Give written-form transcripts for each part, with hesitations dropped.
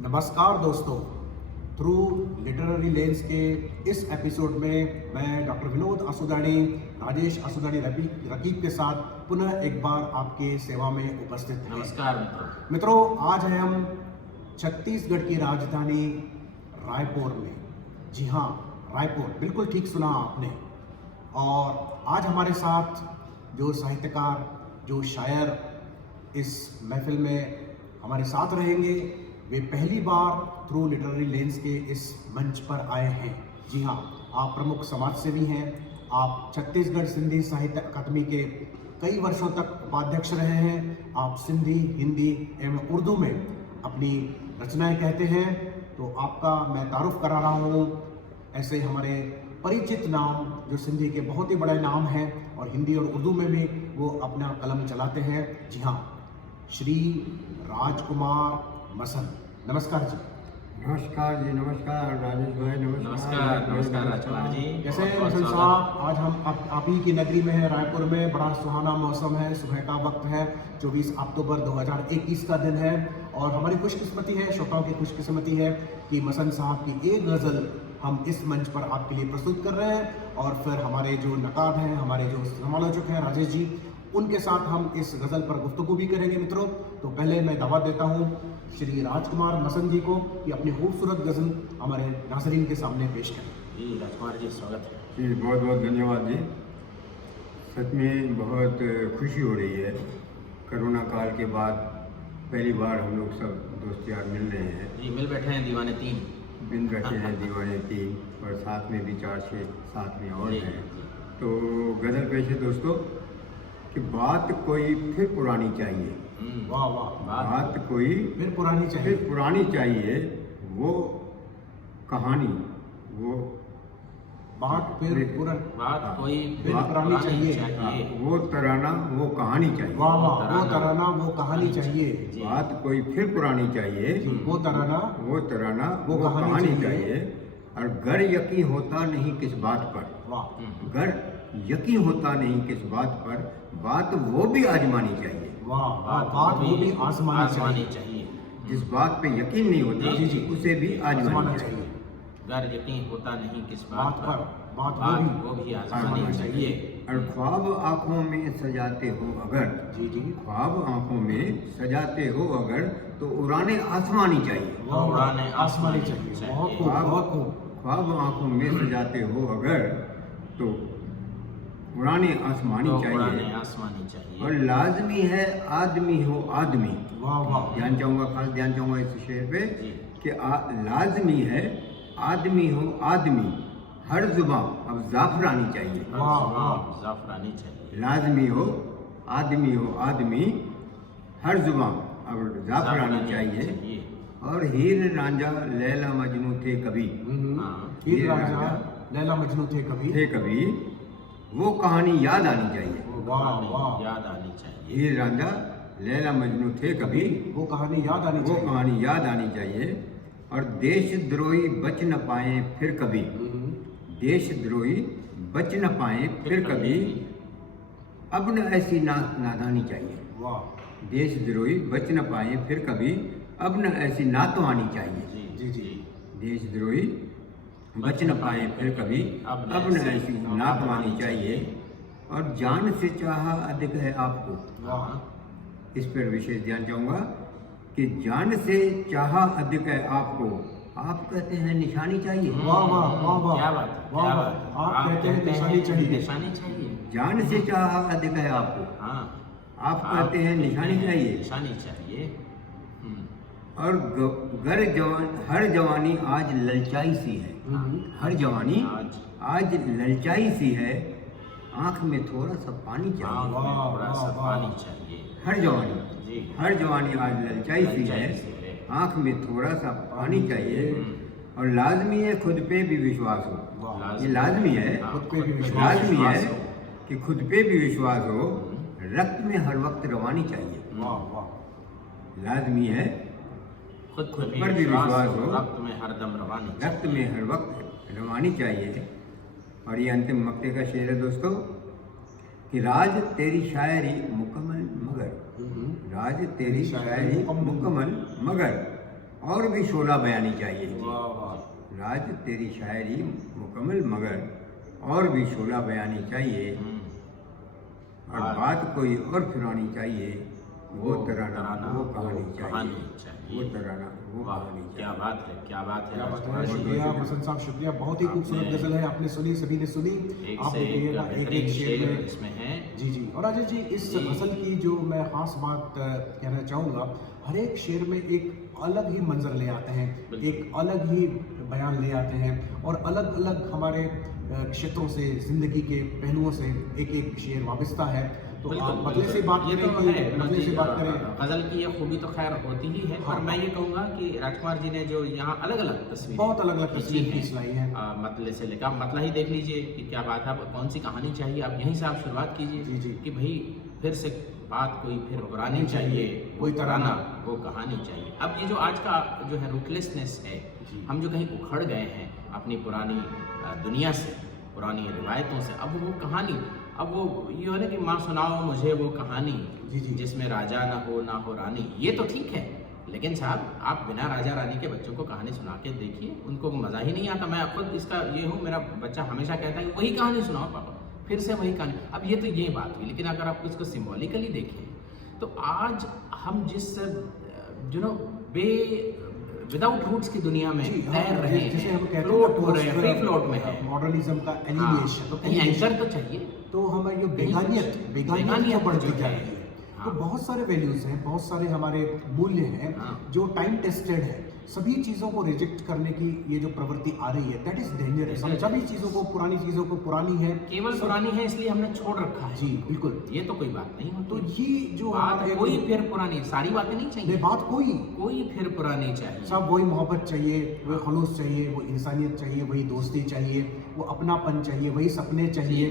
नमस्कार दोस्तों, through literary lens के इस एपिसोड में मैं डॉक्टर विनोद आसुदानी, राजेश आसुदानी रकीब के साथ पुनः एक बार आपके सेवा में उपस्थित हैं। नमस्कार मित्रों, आज हैं हम छत्तीसगढ़ की राजधानी रायपुर में। जी हाँ, रायपुर, बिल्कुल ठीक सुना आपने। और आज हमारे साथ जो साहित्यकार, जो शायर इस महफिल में हमारे साथ रहेंगे, वे पहली बार थ्रू लिटरेरी लेंस के इस मंच पर आए हैं। जी हाँ, आप प्रमुख समाज सेवी हैं। आप छत्तीसगढ़ सिंधी साहित्य अकादमी के कई वर्षों तक उपाध्यक्ष रहे हैं। आप सिंधी, हिंदी एवं उर्दू में अपनी रचनाएं कहते हैं। तो आपका मैं तारुफ करा रहा हूँ ऐसे हमारे परिचित नाम, जो सिंधी के बहुत ही बड़े नाम हैं और हिंदी और उर्दू में भी वो अपना कलम चलाते हैं। जी हाँ, श्री राजकुमार मसन। नमस्कार जी। नमस्कार जी, नमस्कार राजेश भाई, नमस्कार राजकुमार जी। कैसे हैं मसन साहब? आज हम आप ही की नगरी में है, रायपुर में। बड़ा सुहाना मौसम है, सुबह का वक्त है, 24 अक्टूबर 2021 का दिन है। और हमारी खुशकिस्मती है, श्रोताओं की खुशकिस्मती है कि मसन साहब की एक गज़ल हम इस मंच पर आपके लिए प्रस्तुत कर रहे हैं। और फिर हमारे जो नकाद हैं, हमारे जो समालोचक हैं राजेश जी, उनके साथ हम इस गज़ल पर गुफ्तगू भी करेंगे। मित्रों, तो पहले मैं दावत देता हूँ श्री राजकुमार मसन जी को कि अपनी खूबसूरत गज़ल हमारे नाज़रीन के सामने पेश करें। जी राजकुमार जी, स्वागत है जी। बहुत बहुत धन्यवाद जी। सच में बहुत खुशी हो रही है। कोरोना काल के बाद पहली बार हम लोग सब दोस्त यार मिल रहे हैं। जी, मिल बैठे हैं दीवाने तीन। मिल बैठे हैं दीवाने तीन, और साथ में भी 4-6 साथ में और हैं। तो गज़ल पेश है दोस्तों कि बात कोई फिर पुरानी चाहिए। वाह वाह, बात कोई फिर पुरानी चाहिए। फिर पुरानी चाहिए। वो कहानी, वो बात फिर बात कोई फिर पुरानी चाहिए। वो तराना, वो कहानी चाहिए। वाह वाह, वो तराना वो कहानी चाहिए। बात कोई फिर पुरानी चाहिए। वो तराना वो तराना, वो वो कहानी कहानी चाहिए। चाहिए। और गर यकीन होता नहीं किस बात पर, वाह गर यकीन होता नहीं किस बात पर, बात वो भी आजमानी चाहिए। वाह, बात वो भी आसमानी चाहिए। जिस बात पे यकीन नहीं होता जी, जी। उसे भी आजमानी आसमानी चाहिए। चाहिए। अगर यकीन होता नहीं किस बात बात पर, पर, बात वो भी आजमानी चाहिए। और ख्वाब आंखों में सजाते हो अगर, जी जी, ख्वाब आंखों में सजाते हो अगर, तो उड़ाने आसमानी चाहिए। वाह, उड़ाने आसमानी आसमानी चाहिए। बहुत खूब, ख्वाब बहुत खूब। ख्वाब आंखों में सजाते हो अगर, तो उड़ाने आसमानी तो उड़ाने चाहिए। आसमानी चाहिए। और लाजमी है आदमी हो आदमी। वाह वाह, ध्यान चाहूँगा, खास ध्यान चाहूँगा इस शेर पे जी। कि लाजमी है आदमी हो आदमी, हर जुबां अब जाफरानी चाहिए। वाह, वाह। जाफरानी चाहिए। लाजमी हो आदमी, हर जुबां अब जाफरानी चाहिए। और हीर रांझा लैला मजनू थे कभी, हाँ। हीर रांझा लैला मजनू थे कभी। वो कहानी याद आनी चाहिए। वाह वाह, याद आनी चाहिए। हीर रांझा लैला मजनू थे कभी, वो कहानी याद आनी वो चाहिए। कहानी याद आनी चाहिए। और देशद्रोही बच न पाए फिर कभी, देशद्रोही बच न पाए फिर कभी, अब न ऐसी नादानी चाहिए। वाह, देशद्रोही बच न पाए फिर कभी, अब न ऐसी ना तो आनी चाहिए। जी जी, देशद्रोही बच न पाए फिर कभी, अब न ऐसी ना तो आनी चाहिए। और जान से चाहा अधिक है आपको, वाह, इस पर विशेष ध्यान चाहूँगा कि जान से चाहा अधिक है आपको, आप कहते हैं निशानी चाहिए। वाह वाह, वाह वाह, क्या बात है, वाह क्या वाह। बात है। आप कहते हैं निशानी चाहिए। निशानी चाहिए। जान से चाहा अधिक है आपको, हाँ, आप कहते हैं निशानी चाहिए। निशानी चाहिए। और हर जवानी आज ललचाई सी है। हर जवानी आज ललचाई सी है, आंख में थोड़ा सा पानी चाहिए। वाह, थोड़ा सा वाह, पानी चाहिए। हर जवानी, जी। हर जवानी आज ललचाई सी है, आंख में थोड़ा सा पानी चाहिए। और लाजमी है खुद पे भी विश्वास हो। वाह, ये लाजमी है, खुद पे भी विश्वास लाजमी है हो। कि खुद पे भी विश्वास हो। रक्त में हर वक्त रवानी चाहिए। वाह वाह, लाजमी है खुद खुद पर भी विश्वास हो। रक्त में हरदम रवानी रक्त में हर वक्त रवानी चाहिए। और ये अंतिम मक्ते का शेर है दोस्तों कि राज तेरी शायरी मुकम्मल मगर, राज तेरी शायरी मुकम्मल मगर, और भी शोला बयानी चाहिए। वाह वाह, राज तेरी शायरी मुकम्मल मगर और भी शोला बयानी चाहिए, और हाँ। बात कोई और फिरानी चाहिए, वो तराना वो कहानी कहानी चाहिए, चाहिए। वो तराना वो वाह, कहानी क्या चाहिए। बात है, क्या बात है। क्या बात है, राजकुमार जी। शुक्रिया बसंत साहब, शुक्रिया। बहुत ही खूबसूरत आपने- गजल है, आपने सुनी, सभी ने सुनी। एक आप से एक देखिएगा एक बेहतरीन एक शेर शेर में। इसमें है। जी जी। और अजय जी, इस जी। गजल की जो मैं खास बात कहना चाहूँगा, हर एक शेर में एक अलग ही मंजर ले आते हैं, बिल्कुल। एक अलग ही बयान ले आते हैं, और अलग अलग हमारे क्षेत्रों से, जिंदगी के पहलुओं से एक एक शेर वाबस्ता है। तो बिल्कुल, आप मतले से बात ये करें तो कि है, मतले से बात जी, करें। गजल की ये खूबी तो खैर होती ही है। हाँ, और मैं ये कहूँगा कि राजकुमार जी ने जो यहाँ अलग अलग तस्वीरें बहुत अलग-अलग खींची तस्वीर हैं, खिंचलाई हैं। मतले से लेकर, आप मतला ही देख लीजिए कि क्या बात है, अब कौन सी कहानी चाहिए, आप यहीं से आप शुरुआत कीजिए। जी, जी। कि भाई फिर से बात कोई फिर पुरानी नहीं चाहिए, चाहिए, कोई कोई तराना तराना। वो कहानी चाहिए। अब ये जो आज का जो है रूटलेसनेस है, जी। हम जो कहीं उखड़ गए हैं अपनी पुरानी दुनिया से, पुरानी रिवायतों से, अब वो कहानी, अब वो ये है ना कि माँ सुनाओ मुझे वो कहानी जी, जी। जिसमें राजा ना हो रानी। ये तो ठीक है, लेकिन साहब आप बिना राजा रानी के बच्चों को कहानी सुना के देखिए, उनको मज़ा ही नहीं आता। मैं खुद इसका ये हूँ, मेरा बच्चा हमेशा कहता है कि वही कहानी सुनाओ पापा, फिर से वही कहानी। अब ये तो ये बात हुई, लेकिन अगर आप इसको सिम्बॉलिकली देखें तो आज हम जिस यू नो विदाउट रूट्स की दुनिया में जी, हाँ, तैर रहे हैं, जैसे हम कहते हैं फ्लोट हो रहे हैं, फ्री फ्लोट में है। मॉडर्निज्म का हाँ, एलिवेशन, तो कहीं एंकर तो चाहिए। तो हमारी जो कहीं बेगानियत कुछ- बेगानियत जो बेगानियत बढ़ती जो जा है। रही है, हाँ। तो बहुत सारे वैल्यूज हैं, बहुत सारे हमारे मूल्य हैं हाँ। जो टाइम टेस्टेड है। सभी चीज़ों को रिजेक्ट करने की ये जो प्रवृत्ति आ रही है, दैट इज डेंजरस। हम सभी चीज़ों को, पुरानी चीज़ों को पुरानी है, केवल सब- पुरानी है इसलिए हमने छोड़ रखा है। जी बिल्कुल। ये तो कोई बात नहीं तो होती। ये जो बात हमारे- कोई फिर पुरानी, सारी बातें नहीं चाहिए, नहीं, बात कोई कोई फिर पुरानी चाहिए। सब वही मोहब्बत चाहिए, वो खलूस चाहिए, वो इंसानियत चाहिए, वही दोस्ती चाहिए, वो अपनापन चाहिए, वही सपने चाहिए।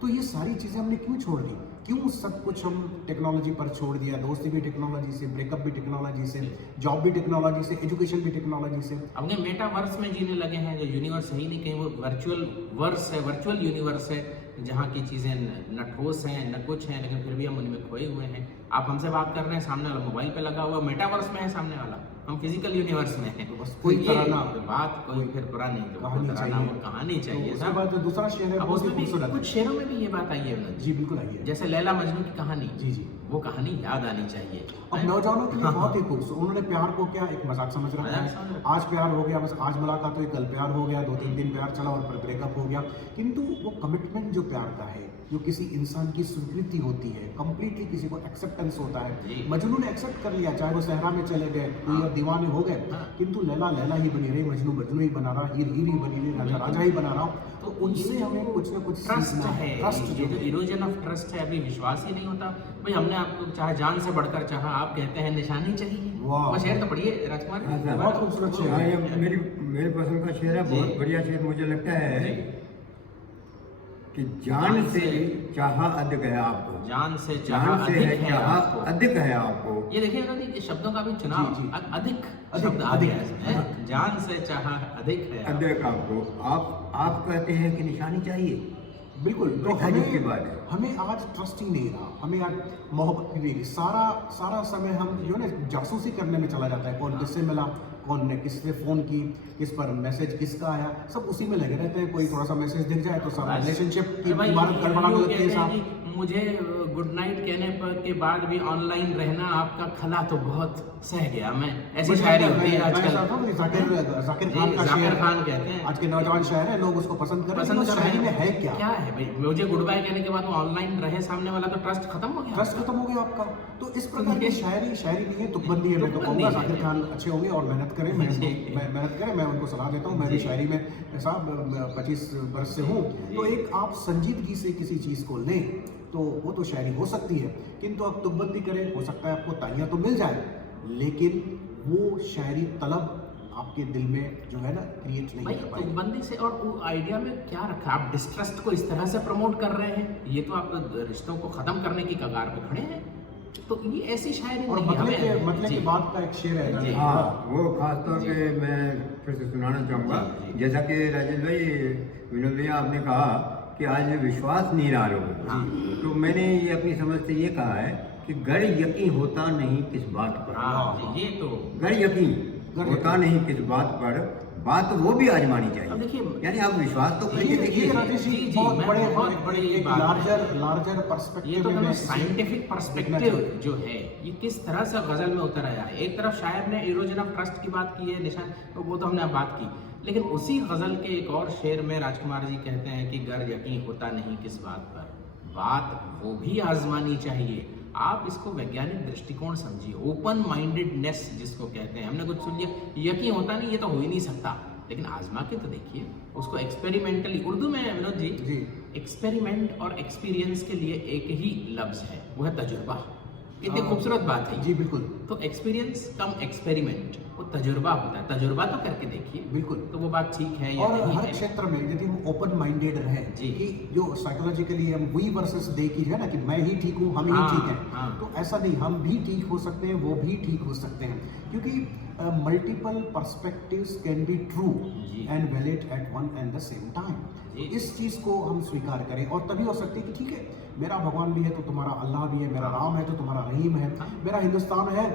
तो ये सारी चीज़ें हमने क्यों छोड़ दी? क्यों सब कुछ हम टेक्नोलॉजी पर छोड़ दिया? दोस्ती भी टेक्नोलॉजी से, ब्रेकअप भी टेक्नोलॉजी से, जॉब भी टेक्नोलॉजी से, एजुकेशन भी टेक्नोलॉजी से। अपने मेटावर्स में जीने लगे हैं, जो यूनिवर्स है ही नहीं, कहीं वो वर्चुअल वर्स है, वर्चुअल यूनिवर्स है, जहाँ की चीज़ें न ठोस हैं न कुछ हैं, लेकिन फिर भी हम उनमें खोए हुए हैं। आप हमसे बात कर रहे हैं, सामने वाला मोबाइल पे लगा हुआ, मेटावर्स में है सामने वाला, हम फिजिकल यूनिवर्स में हैं। तो बस तो कोई ये तराना, बात कोई फिर पुरानी, जो कहानी तराना चाहिए। वो कहानी तो चाहिए उसके साहब। बाद जो दूसरा शेर है अब बहुत ही उसमें भी खूबसूरत कुछ है। शेरों में भी ये बात आई है विनोद जी। जी बिल्कुल आई है। जैसे लैला मजनू की कहानी, जी जी। वो कहानी याद आनी चाहिए। अब नौजवानों के लिए हाँ, बहुत ही खूबसूरत, उन्होंने प्यार को क्या एक मजाक समझ रखा मजाक है। समझ रखा है। आज प्यार हो गया, बस आज मुलाकात हुई, कल प्यार हो गया, 2-3 दिन प्यार चला और फिर ब्रेकअप हो गया। किंतु वो कमिटमेंट जो प्यार का है, जो किसी इंसान की स्वीकृति होती है, कंप्लीटली किसी को एक्सेप्टेंस होता है। जी। मजनू ने एक्सेप्ट कर लिया, चाहे वो सहरा में चले गए, कोई और दीवाने हो गए, हाँ। किंतु लैला लैला ही बनी रही, मजनू मजनू ही बना रहा, हीर हीर ही बनी रही, राजा राजा ही बना रहा। तो उनसे हमें कुछ ना कुछ ट्रस्ट सीखना है, ट्रस्ट ये जो जो है। इरोजन ऑफ ट्रस्ट है, अभी विश्वास ही नहीं होता। भाई हमने आपको चाहे जान से बढ़कर चाहा, आप कहते हैं निशानी चाहिए। वाह। वो शेर तो पढ़िए राजकुमार। अच्छा, बहुत खूबसूरत शेर हाँ, है। ये मेरी पसंद का शेर है, जी। बहुत बढ़िया शेर मुझे लगता है जी। कि जान से चाहा अधिक है आपको, जान से चाहा जान से अधिक है है चाहा आपको। अधिक है आपको। ये देखिए ना कि शब्दों का भी चुनाव, जी, जी। अधिक अधिक, शब्द आ अधिक। गया इसमें। जान से चाहा अधिक है आपको। अधिक आपको, आप कहते हैं कि निशानी चाहिए। बिल्कुल। तो बड़ी ताज्जुब की बात है। हमें आज ट्रस्ट ही नहीं रहा, हमें आज मोहब्बत ही नहीं रही। सारा समय हम जो है ना जासूसी करने में चला जाता है, कौन किससे मिला, कौन ने किससे फ़ोन की, किस पर मैसेज किसका आया, सब उसी में लगे रहते हैं। कोई थोड़ा सा मैसेज दिख जाए तो सारा बस। रिलेशनशिप की अरे भाई, इमारत गड़बड़ाने यूँ लगती है कहते हैं साहब। कि मुझे गुड नाइट कहने पर के बाद भी ऑनलाइन रहना आपका खला तो बहुत सह गया। मैं ऐसी शायरी होती है आजकल। जाकिर जी, खान का जाकिर शेर, खान कहते हैं। आज के नौजवान शायर है, लोग उसको पसंद कर रहे हैं, पसंद लेकिन कर रहे शायरी में है क्या? क्या है भाई, मुझे गुड बाय कहने के बाद वो ऑनलाइन रहे सामने वाला, तो ट्रस्ट खत्म हो गया। ट्रस्ट खत्म हो गया आपका। तो इस प्रकार की शायरी नहीं है, तुकबंदी है। मैं तो तुकबंदी कहूँगा है। जाकिर खान अच्छे होंगे और मेहनत करें। मैं मेहनत करें, मैं उनको सलाह देता हूँ। मैं भी जी। शायरी में साहब 25 वर्ष से हूँ, तो एक आप संजीदगी से किसी चीज़ को लें तो वो तो शायरी हो सकती है। किंतु आप तुकबंदी करें, हो सकता है आपको ताइयाँ तो मिल जाए, लेकिन वो शायरी तलब आपके दिल में जो है ना क्रिएट नहीं भाई कर पाएगी। तुकबंदी से और वो आइडिया में क्या रखा, आप डिस्ट्रस्ट को इस तरह से प्रमोट कर रहे हैं, ये तो आप रिश्तों को खत्म करने की कगार पे खड़े हैं। तो ये ऐसी शायरी और नहीं हमें। मतले के जी। बाद का एक शेर है जी। हाँ, वो खास तौर पे मैं फिर से सुनाना चाहूँगा। जी, जी। जैसा कि राजेश भाई, विनोद भैया, आपने कहा कि आज विश्वास नहीं रहा लोगों को। हाँ। तो मैंने ये अपनी समझ से ये कहा है कि गर यकीन होता नहीं किस बात पर। हाँ जी, ये तो गर यकीन होता नहीं किस बात पर, बात वो भी आजमानी अब चाहिए। देखिए यानी आप विश्वास तो करके ये देखिए। राजेश जी जी, बहुत मैं बड़े बहुत बड़ी एक बात है। लार्जर ये पर्सपेक्टिव तो में मतलब मैं इसे साइंटिफिक देखना पर्सपेक्टिव चाहूंगा। जो है ये किस तरह से गजल में उतर आया है। एक तरफ शायर ने इरोजन ऑफ ट्रस्ट की बात की है, निशान वो तो हमने अब बात की, लेकिन उसी गजल के एक और शेर में राजकुमार जी कहते हैं कि गर यकीन होता नहीं किस बात पर, बात वो भी आजमानी चाहिए। आप इसको वैज्ञानिक दृष्टिकोण समझिए, ओपन माइंडेडनेस जिसको कहते हैं। हमने कुछ सुन लिया, यकीन होता नहीं, ये तो हो ही नहीं सकता, लेकिन आजमा के तो देखिए उसको एक्सपेरिमेंटली। उर्दू में विनोद जी जी एक्सपेरिमेंट और एक्सपीरियंस के लिए एक ही लफ्ज है, वो है तजुर्बा। कितनी खूबसूरत बात है जी बिल्कुल तो एक्सपीरियंस कम एक्सपेरिमेंट, वो तजुर्बा होता है, तजुर्बा तो करके देखिए, बिल्कुल। तो वो बात ठीक है या और नहीं हर है। क्षेत्र में यदि हम ओपन माइंडेड रहें जी। कि जो साइकोलॉजिकली हम वी वर्सेस दे की है ना कि मैं ही ठीक हूँ, हम ही हाँ, ठीक हैं, हाँ। तो ऐसा नहीं, हम भी ठीक हो सकते हैं, वो भी ठीक हो सकते हैं, क्योंकि multiple perspectives can be true जी। And valid at one and the same time. जी। इस चीज़ को हम स्वीकार करें और तभी हो सकती है कि ठीक है, मेरा भगवान भी है तो तुम्हारा अल्लाह भी है, मेरा राम है तो तुम्हारा रहीम है, हाँ। मेरा हिंदुस्तान है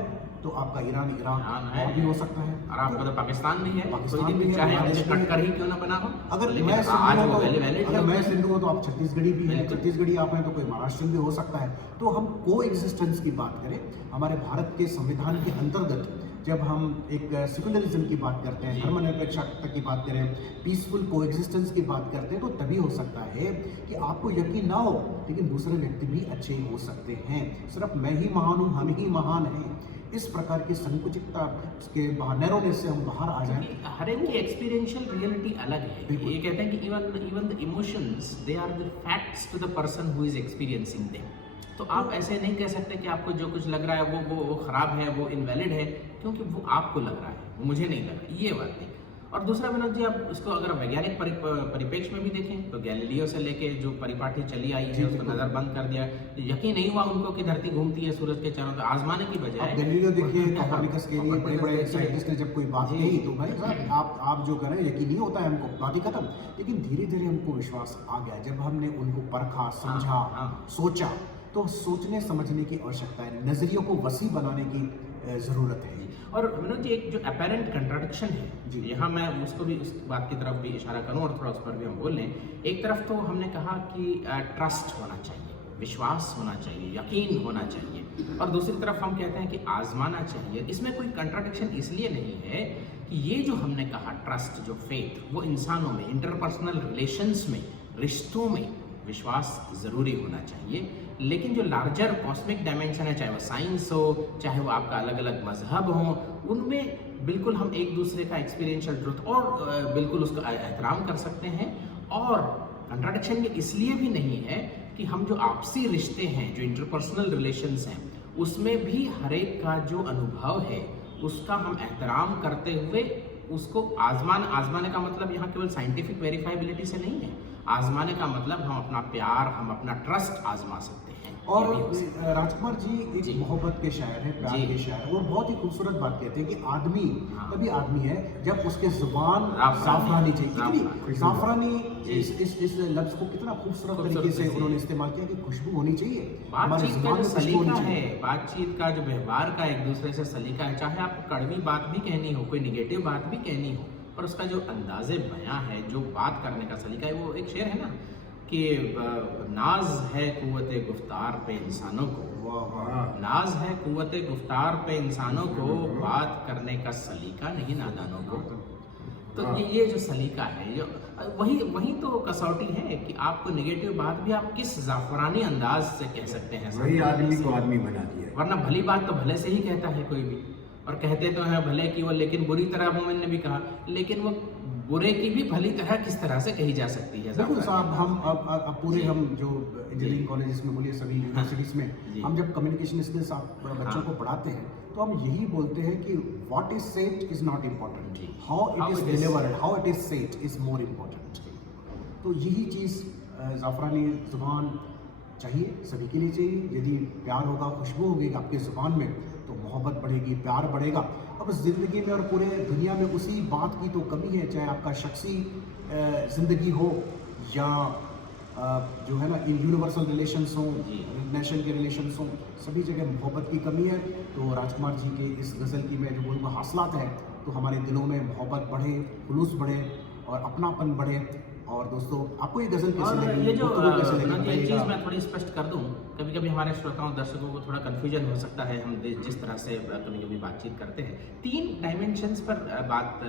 तो आपका ईरान ईरान है। और भी हो सकता है। और आपका तो पाकिस्तान भी है, पाकिस्तान कोई दिन भी भी है, चाहे बांग्लादेश हमसे भी कट कर ही क्यों ना बना हो, अगर लेकिन मैं आज सिंधु वो हूं वैलिड तो अगर मैं सिंधु हूं तो आप छत्तीसगढ़ी भी हैं, बिल्कुल। छत्तीसगढ़ी आप हैं तो कोई महाराष्ट्र भी हो सकता है। तो हम को एग्जिस्टेंस की बात करें, हमारे भारत के संविधान के अंतर्गत जब हम एक सेक्युलरिज्म की बात करते हैं, जी। धर्मनिरपेक्षता की बात करें, पीसफुल को एग्जिस्टेंस की बात करते हैं, तो तभी हो सकता है कि आपको यकीन ना हो लेकिन दूसरे व्यक्ति भी अच्छे हो सकते हैं। सिर्फ मैं ही महान हूँ, हम ही महान हैं, इस प्रकार की संकुचितता के नैरोनेस से हम बाहर आ जाएं। क्योंकि हर एक की एक्सपीरियंशियल रियलिटी अलग है। बिल्कुल। ये कहते हैं कि even the emotions they are the facts to the person who is experiencing them. तो आप ऐसे नहीं कह सकते कि आपको जो कुछ लग रहा है वो खराब है, वो इनवैलिड है, क्योंकि वो आपको लग रहा है, वो मुझे नहीं लग रहा, ये बात नहीं। और दूसरा विनोद जी, आप इसको अगर वैज्ञानिक परिप्रेक्ष्य में भी देखें तो गैलीलियो से लेके जो परिपाटी चली आई जी, है उसको बिल्कुल। नजर बंद कर दिया, यकीन नहीं हुआ उनको कि धरती घूमती है सूरज के चारों तरफ, आजमाने की अब बजाय गैलीलियो देखिए, कोपर्निकस के लिए बड़े बड़े देखिए। साइंटिस्ट ने जब कोई बात जी। कही तो भाई साहब आप जो करें यकीन नहीं होता है हमको, बात ही खत्म। लेकिन धीरे धीरे हमको विश्वास आ गया जब हमने उनको परखा, समझा, हाँ। सोचा। तो सोचने समझने की आवश्यकता है, नजरियों को वसी बनाने की जरूरत है। और विनोद जी, एक जो अपेरेंट कंट्राडिक्शन है जी। यहाँ मैं उसको भी, उस बात की तरफ भी इशारा करूँ और थोड़ा उस पर भी हम बोल लें। एक तरफ तो हमने कहा कि ट्रस्ट होना चाहिए, विश्वास होना चाहिए, यकीन होना चाहिए, और दूसरी तरफ हम कहते हैं कि आजमाना चाहिए। इसमें कोई कंट्राडिक्शन इसलिए नहीं है कि ये जो हमने कहा ट्रस्ट, जो फेथ, वो इंसानों में, इंटरपर्सनल रिलेशंस में, रिश्तों में विश्वास ज़रूरी होना चाहिए, लेकिन जो लार्जर कॉस्मिक डायमेंशन है, चाहे वो साइंस हो, चाहे वो आपका अलग अलग मजहब हो, उनमें बिल्कुल हम एक दूसरे का एक्सपीरियंशियल ट्रुथ और बिल्कुल उसका एहतराम कर सकते हैं। और कंट्राडिक्शन ये इसलिए भी नहीं है कि हम जो आपसी रिश्ते हैं, जो इंटरपर्सनल रिलेशंस हैं, उसमें भी हर एक का जो अनुभव है उसका हम एहतराम करते हुए उसको आजमाने का मतलब यहाँ केवल साइंटिफिक वेरीफाइबिलिटी से नहीं है। आजमाने का मतलब हम अपना प्यार, हम अपना ट्रस्ट आजमा सकते हैं। और ये भी हो सकता है। राजकुमार जी एक जी। मोहब्बत के शायर हैं, प्यार जी। के शायर हैं, और बहुत ही खूबसूरत बात कहते हैं कि आदमी हाँ। तभी आदमी है जब उसके जुबान जाफरानी। जाफरानी चाहिए। जाफरानी। कितनी जाफरानी, जी। इस लफ्ज को कितना खूबसूरत खूबसूरत तरीके से तरीके। उन्होंने इस्तेमाल किया कि खुशबू होनी चाहिए, हमारी बातचीत का जुबान जो में खुशबू होनी सलीका चाहिए। है, बातचीत का जो व्यवहार का एक दूसरे से सलीका है, चाहे आपको कड़वी बात भी कहनी हो, कोई निगेटिव बात भी कहनी हो, पर उसका जो अंदाज़े बयां है, जो बात करने का सलीका है, वो एक शेर है ना कि नाज है कुव्वते गुफ्तार पे इंसानों को, वाह वाह। नाज है कुव्वते गुफ्तार पे इंसानों को, बात करने का सलीका नहीं नादानों को। तो ये जो सलीका है, जो वही तो कसौटी है कि आपको नेगेटिव बात भी आप किस जाफरानी अंदाज से कह सकते हैं। वही आदमी को आदमी बना दिया। वरना भली बात तो भले से ही कहता है कोई भी, और कहते तो हैं भले की वो, लेकिन बुरी तरह मोमिन ने भी कहा, लेकिन वो बुरे की भी भली तरह किस तरह से कही जा सकती है। बिल्कुल साहब, हम अब पूरे जी। हम जो इंजीनियरिंग कॉलेजेस में बोलिए, सभी यूनिवर्सिटीज जी। में हम जब कम्युनिकेशन स्किल्स आप बच्चों हाँ। को पढ़ाते हैं तो हम यही बोलते हैं कि what is said is not important, जी। How How it is it is- delivered, how it is said is more important. तो यही चीज़ ज़ाफ़रानी ज़ुबान चाहिए, सभी के लिए चाहिए। यदि प्यार होगा, खुशबू होगी आपकी ज़ुबान में, तो मोहब्बत बढ़ेगी, प्यार बढ़ेगा। अब ज़िंदगी में और पूरे दुनिया में उसी बात की तो कमी है, चाहे आपका शख्सी ज़िंदगी हो या जो है ना यूनिवर्सल रिलेशंस हों, जी। नेशन के रिलेशंस हों, सभी जगह मोहब्बत की कमी है। तो राजकुमार जी के इस गज़ल की मैं जो बोलूँगा हासिलात है तो हमारे दिलों में मोहब्बत बढ़े, खुलूस बढ़े और अपनापन बढ़े। और दोस्तों आपको ये गज़ल कैसी और लगी, ये जो गुफ्तगू कैसी लगी, एक चीज़ बताइएगा। मैं थोड़ी स्पष्ट कर दूं, कभी कभी हमारे श्रोताओं दर्शकों को थोड़ा कन्फ्यूजन हो सकता है, हम जिस तरह से कभी कभी बातचीत करते हैं। 3 डायमेंशंस पर बात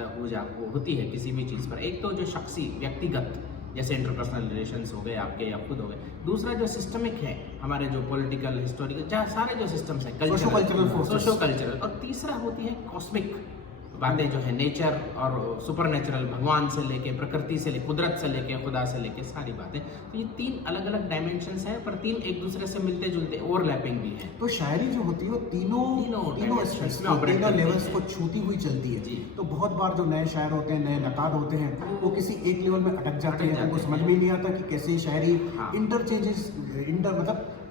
होती है किसी भी चीज़ पर। एक तो जो शख्सी व्यक्तिगत, जैसे इंटरपर्सनल रिलेशंस हो गए आपके या खुद हो गए। दूसरा जो सिस्टमिक है, हमारे जो पॉलिटिकल, हिस्टोरिकल, सारे जो सिस्टम्स हैं, Socio-cultural forces। Socio cultural. और तीसरा होती है कॉस्मिक बातें, जो है नेचर और सुपर नेचुरल, भगवान से लेके, प्रकृति से लेके, कुदरत से लेके, खुदा से लेके, सारी बातें। तो ये 3 अलग अलग डायमेंशंस हैं, पर 3 एक दूसरे से मिलते जुलते, ओवरलैपिंग भी है। तो शायरी जो होती है वो तीनों dimensions में तीनों operate करती लेवल्स है। को छूती हुई चलती है। जी। तो बहुत बार जो नए शायर होते हैं, नए नकाद होते हैं, वो किसी एक लेवल में अटक जाते हैं, उनको समझ में नहीं आता कि कैसे शायरी हाँ।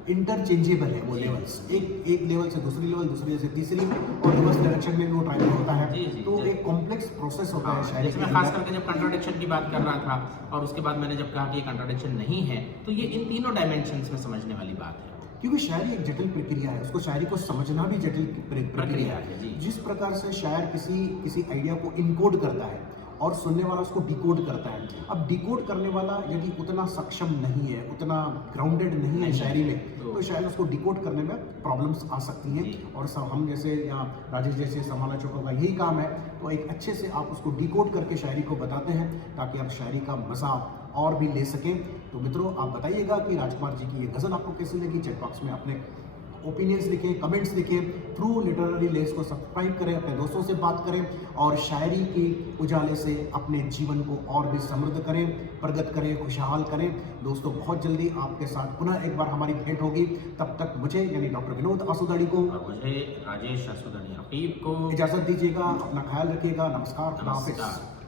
इंटरचेंजेबल है वो जी। लेवल्स। एक लेवल से दूसरी लेवल, दूसरी लेवल से तीसरी, और रिवर्स डायरेक्शन में भी वो ट्राइवल होता है। जी, जी, तो जी। एक कॉम्प्लेक्स प्रोसेस होता है हाँ, शायरी जैसे के मैं खास अंदर। करके जब कंट्राडिक्शन की बात कर रहा था, और उसके बाद मैंने जब कहा कि ये कंट्राडिक्शन नहीं है, तो ये इन तीनों डायमेंशंस में समझने वाली बात है। क्योंकि शायरी एक जटिल प्रक्रिया है, उसको शायरी को समझना भी जटिल प्रक्रिया प्रक्रिया है। है, जी। जिस प्रकार से शायर किसी आइडिया को इनकोड करता है और सुनने वाला उसको डिकोड करता है। अब डिकोड करने वाला यदि उतना सक्षम नहीं है, उतना ग्राउंडेड नहीं है नहीं, शायरी में, तो तो शायद उसको डिकोड करने में प्रॉब्लम्स आ सकती हैं। जी। और हम जैसे या राजेश जैसे समालोचकों का यही काम है, तो एक अच्छे से आप उसको डिकोड करके शायरी को बताते हैं, ताकि आप शायरी का मज़ा और भी ले सकें। तो मित्रों आप बताइएगा कि राजकुमार जी की ये गज़ल आपको कैसी लगी। चैट बॉक्स में अपने ओपिनियंस लिखें, कमेंट्स लिखें। थ्रू लिटरेरी लेस को सब्सक्राइब करें, अपने दोस्तों से बात करें और शायरी के उजाले से अपने जीवन को और भी समृद्ध करें, प्रगत करें, खुशहाल करें। दोस्तों बहुत जल्दी आपके साथ पुनः एक बार हमारी भेंट होगी। तब तक मुझे यानी डॉक्टर विनोद आसुदाड़ी को और मुझे राजेश असुदनी रकीब को इजाज़त दीजिएगा। अपना ख्याल रखिएगा। नमस्कार, खुदा हाफिज़। नमस्कार।